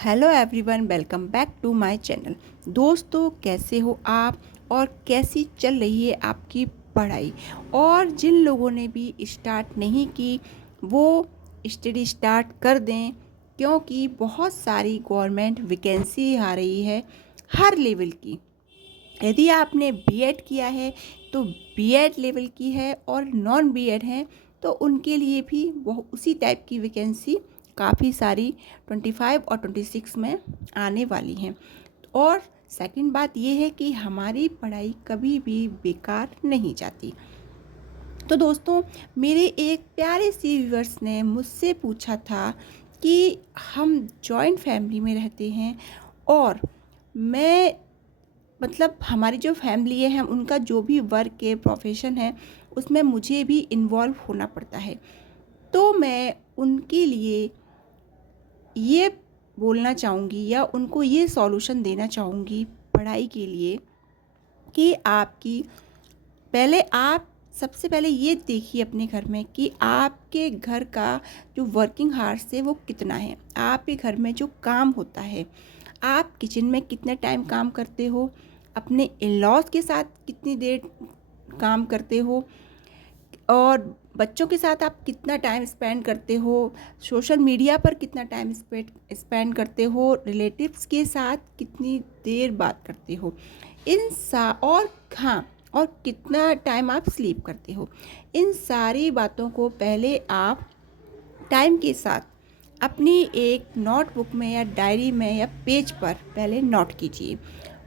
Hello everyone, welcome back to my channel. दोस्तों, कैसे हो आप और कैसी चल रही है आपकी पढ़ाई। और जिन लोगों ने भी स्टार्ट नहीं की वो स्टडी स्टार्ट कर दें, क्योंकि बहुत सारी गवर्नमेंट वैकेंसी आ रही है हर लेवल की। यदि आपने बीएड किया है तो बीएड लेवल की है, और नॉन बीएड है तो उनके लिए भी वो उसी टाइप की वैकेंसी काफ़ी सारी 25 और 26 में आने वाली हैं। और सेकंड बात ये है कि हमारी पढ़ाई कभी भी बेकार नहीं जाती। तो दोस्तों, मेरे एक प्यारे सी व्यूअर्स ने मुझसे पूछा था कि हम जॉइंट फैमिली में रहते हैं, और मैं मतलब हमारी जो फैमिली है, हम उनका जो भी वर्क के प्रोफेशन है उसमें मुझे भी इन्वॉल्व होना पड़ता है। तो मैं उनके लिए ये बोलना चाहूँगी या उनको ये सॉल्यूशन देना चाहूँगी पढ़ाई के लिए कि आप सबसे पहले ये देखिए अपने घर में कि आपके घर का जो वर्किंग हार्स है वो कितना है। आपके घर में जो काम होता है, आप किचन में कितने टाइम काम करते हो, अपने इन लॉज के साथ कितनी देर काम करते हो, और बच्चों के साथ आप कितना टाइम स्पेंड करते हो, सोशल मीडिया पर कितना टाइम स्पेंड करते हो, रिलेटिव्स के साथ कितनी देर बात करते हो, और हाँ, और कितना टाइम आप स्लीप करते हो। इन सारी बातों को पहले आप टाइम के साथ अपनी एक नोटबुक में या डायरी में या पेज पर पहले नोट कीजिए,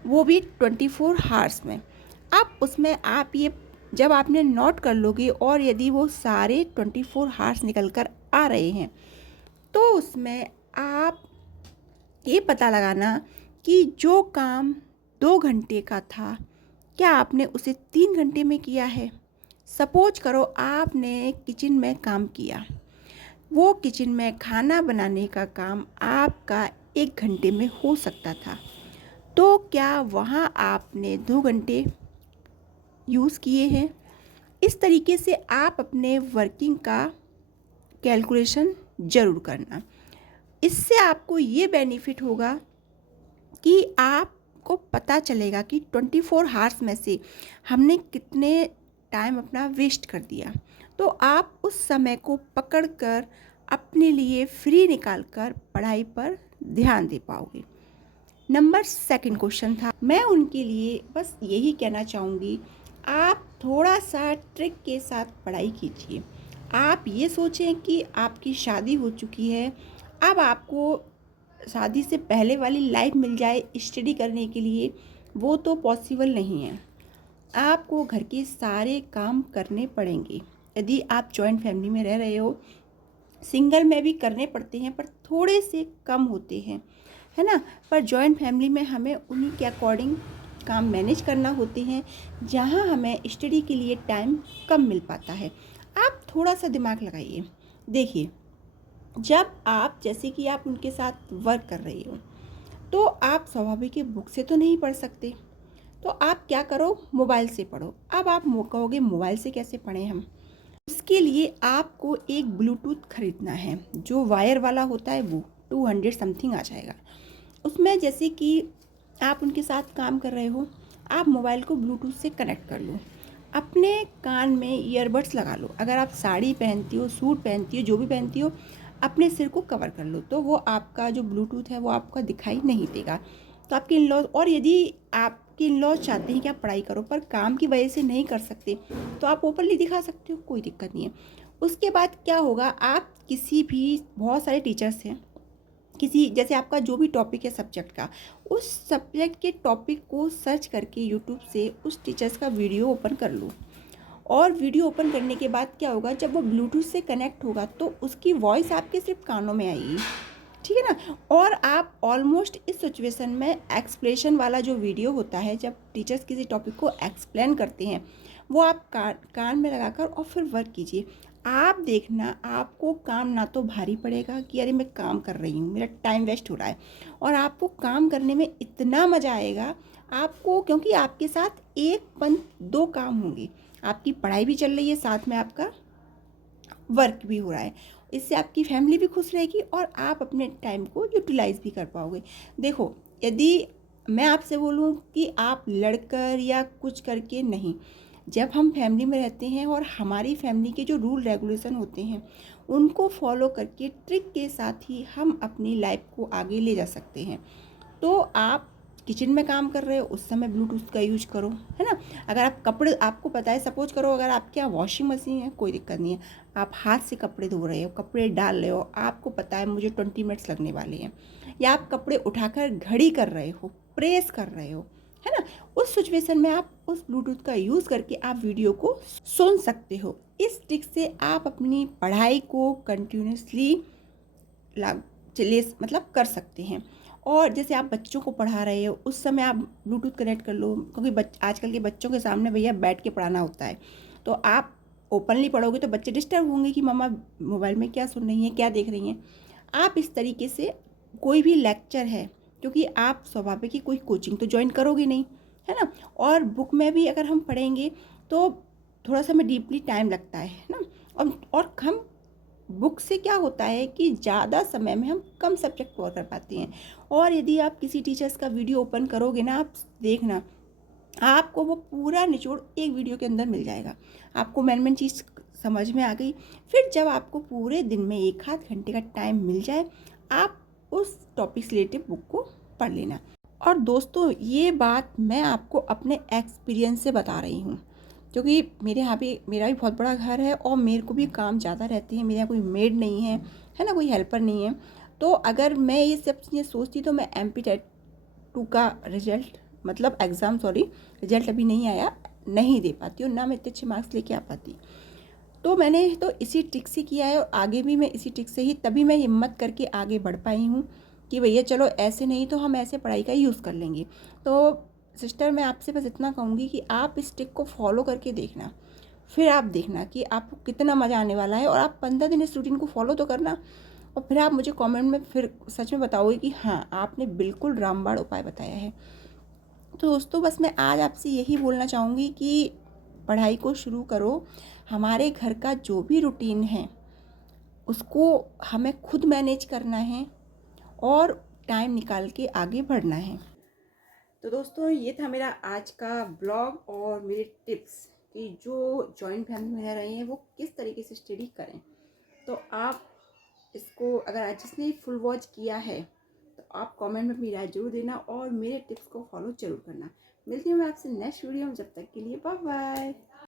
वो भी 24 हार्स में। अब उसमें आप ये जब आपने नोट कर लोगे, और यदि वो सारे 24 हार्स निकल कर आ रहे हैं, तो उसमें आप ये पता लगाना कि जो काम 2 घंटे का था, क्या आपने उसे 3 घंटे में किया है। सपोज करो आपने किचन में काम किया, वो किचन में खाना बनाने का काम आपका 1 घंटे में हो सकता था, तो क्या वहाँ आपने 2 घंटे यूज़ किए हैं। इस तरीके से आप अपने वर्किंग का कैलकुलेशन ज़रूर करना। इससे आपको ये बेनिफिट होगा कि आपको पता चलेगा कि 24 हार्स में से हमने कितने टाइम अपना वेस्ट कर दिया। तो आप उस समय को पकड़ कर अपने लिए फ्री निकाल कर पढ़ाई पर ध्यान दे पाओगे। नंबर सेकंड क्वेश्चन था, मैं उनके लिए बस यही कहना चाहूँगी, आप थोड़ा सा ट्रिक के साथ पढ़ाई कीजिए। आप ये सोचें कि आपकी शादी हो चुकी है, अब आपको शादी से पहले वाली लाइफ मिल जाए स्टडी करने के लिए, वो तो पॉसिबल नहीं है। आपको घर के सारे काम करने पड़ेंगे। यदि आप जॉइंट फैमिली में रह रहे हो, सिंगल में भी करने पड़ते हैं पर थोड़े से कम होते हैं, है ना। पर जॉइंट फैमिली में हमें उन्हीं के अकॉर्डिंग काम मैनेज करना होते हैं, जहाँ हमें स्टडी के लिए टाइम कम मिल पाता है। आप थोड़ा सा दिमाग लगाइए, देखिए, जब आप जैसे कि आप उनके साथ वर्क कर रहे हो, तो आप स्वाभाविक ही बुक से तो नहीं पढ़ सकते, तो आप क्या करो, मोबाइल से पढ़ो। अब आप कहोगे मोबाइल से कैसे पढ़ें हम। उसके लिए आपको एक ब्लूटूथ खरीदना है, जो वायर वाला होता है, वो 200 समथिंग आ जाएगा। उसमें जैसे कि आप उनके साथ काम कर रहे हो, आप मोबाइल को ब्लूटूथ से कनेक्ट कर लो, अपने कान में ईयरबड्स लगा लो। अगर आप साड़ी पहनती हो, सूट पहनती हो, जो भी पहनती हो, अपने सिर को कवर कर लो, तो वो आपका जो ब्लूटूथ है वो आपका दिखाई नहीं देगा। तो आपके इन लॉज, और यदि आपके इन लॉज चाहते हैं कि आप पढ़ाई करो पर काम की वजह से नहीं कर सकते, तो आप ओपनली दिखा सकते हो, कोई दिक्कत नहीं है। उसके बाद क्या होगा, आप किसी भी, बहुत सारे टीचर्स हैं, किसी जैसे आपका जो भी टॉपिक है सब्जेक्ट का, उस सब्जेक्ट के टॉपिक को सर्च करके यूट्यूब से उस टीचर्स का वीडियो ओपन कर लो। और वीडियो ओपन करने के बाद क्या होगा, जब वो ब्लूटूथ से कनेक्ट होगा तो उसकी वॉइस आपके सिर्फ कानों में आएगी, ठीक है ना। और आप ऑलमोस्ट इस सिचुएशन में एक्सप्लेशन वाला जो वीडियो होता है, जब टीचर्स किसी टॉपिक को एक्सप्लेन करते हैं, वो आप कान में लगाकर और फिर वर्क कीजिए। आप देखना, आपको काम ना तो भारी पड़ेगा कि अरे मैं काम कर रही हूँ, मेरा टाइम वेस्ट हो रहा है, और आपको काम करने में इतना मज़ा आएगा आपको, क्योंकि आपके साथ एक पंथ दो काम होंगे। आपकी पढ़ाई भी चल रही है, साथ में आपका वर्क भी हो रहा है। इससे आपकी फैमिली भी खुश रहेगी और आप अपने टाइम को यूटिलाइज़ भी कर पाओगे। देखो, यदि मैं आपसे बोलूँ कि आप लड़कर या कुछ करके नहीं, जब हम फैमिली में रहते हैं और हमारी फैमिली के जो रूल रेगुलेशन होते हैं उनको फॉलो करके ट्रिक के साथ ही हम अपनी लाइफ को आगे ले जा सकते हैं। तो आप किचन में काम कर रहे हो उस समय ब्लूटूथ का यूज करो, है ना। अगर आप कपड़े, आपको पता है, सपोज करो अगर आपके यहाँ वॉशिंग मशीन है, कोई दिक्कत नहीं है, आप हाथ से कपड़े धो रहे हो, कपड़े डाल रहे हो, आपको पता है मुझे 20 मिनट्स लगने वाले हैं, या आप कपड़े उठाकर घड़ी कर रहे हो, प्रेस कर रहे हो, है ना, उस सिचुएशन में आप उस ब्लूटूथ का यूज़ करके आप वीडियो को सुन सकते हो। इस ट्रिक से आप अपनी पढ़ाई को कंटिन्यूसली चलिए मतलब कर सकते हैं। और जैसे आप बच्चों को पढ़ा रहे हो उस समय आप ब्लूटूथ कनेक्ट कर लो, क्योंकि आजकल के बच्चों के सामने भैया बैठ के पढ़ाना होता है, तो आप ओपनली पढ़ोगे तो बच्चे डिस्टर्ब होंगे कि मम्मा मोबाइल में क्या सुन रही हैं, क्या देख रही हैं। आप इस तरीके से कोई भी लेक्चर है, क्योंकि आप स्वाभाविक ही कोई कोचिंग तो ज्वाइन करोगे नहीं, है ना, और बुक में भी अगर हम पढ़ेंगे तो थोड़ा सा हमें डीपली टाइम लगता है ना। और हम बुक से क्या होता है कि ज़्यादा समय में हम कम सब्जेक्ट कवर कर पाते हैं। और यदि आप किसी टीचर्स का वीडियो ओपन करोगे ना, आप देखना आपको वो पूरा निचोड़ एक वीडियो के अंदर मिल जाएगा। आपको मेन चीज़ समझ में आ गई। फिर जब आपको पूरे दिन में 1 आध घंटे का टाइम मिल जाए, आप उस टॉपिक से रिलेटेड बुक को पढ़ लेना। और दोस्तों, ये बात मैं आपको अपने एक्सपीरियंस से बता रही हूँ, क्योंकि मेरे यहाँ पे मेरा भी बहुत बड़ा घर है और मेरे को भी काम ज़्यादा रहती है, मेरे यहाँ कोई मेड नहीं है ना, कोई हेल्पर नहीं है। तो अगर मैं ये सब चीज़ें सोचती तो मैं MP TET 2 का रिजल्ट, मतलब एग्ज़ाम, सॉरी, रिजल्ट अभी नहीं आया, नहीं दे पाती और ना मैं इतने अच्छे मार्क्स लेके आ पाती। तो मैंने तो इसी ट्रिक से किया है और आगे भी मैं इसी ट्रिक से ही, तभी मैं हिम्मत करके आगे बढ़ पाई हूँ कि भैया चलो ऐसे नहीं तो हम ऐसे पढ़ाई का यूज़ कर लेंगे। तो सिस्टर, मैं आपसे बस इतना कहूँगी कि आप इस ट्रिक को फॉलो करके देखना, फिर आप देखना कि आपको कितना मज़ा आने वाला है। और आप 15 दिन इस रूटीन को फॉलो तो करना, और फिर आप मुझे कमेंट में फिर सच में बताओगे कि हाँ, आपने बिल्कुल रामबाण उपाय बताया है। तो दोस्तों, बस मैं आज आपसे यही बोलना चाहूँगी कि पढ़ाई को शुरू करो। हमारे घर का जो भी रूटीन है उसको हमें खुद मैनेज करना है और टाइम निकाल के आगे बढ़ना है। तो दोस्तों, ये था मेरा आज का ब्लॉग और मेरे टिप्स कि जो जॉइंट फैमिली में रह रहे हैं वो किस तरीके से स्टडी करें। तो आप इसको, अगर जिसने फुल वॉच किया है तो आप कमेंट में अपनी राय जरूर देना और मेरे टिप्स को फॉलो जरूर करना। मिलती हूँ मैं आपसे नेक्स्ट वीडियो में, जब तक के लिए बाय बाय।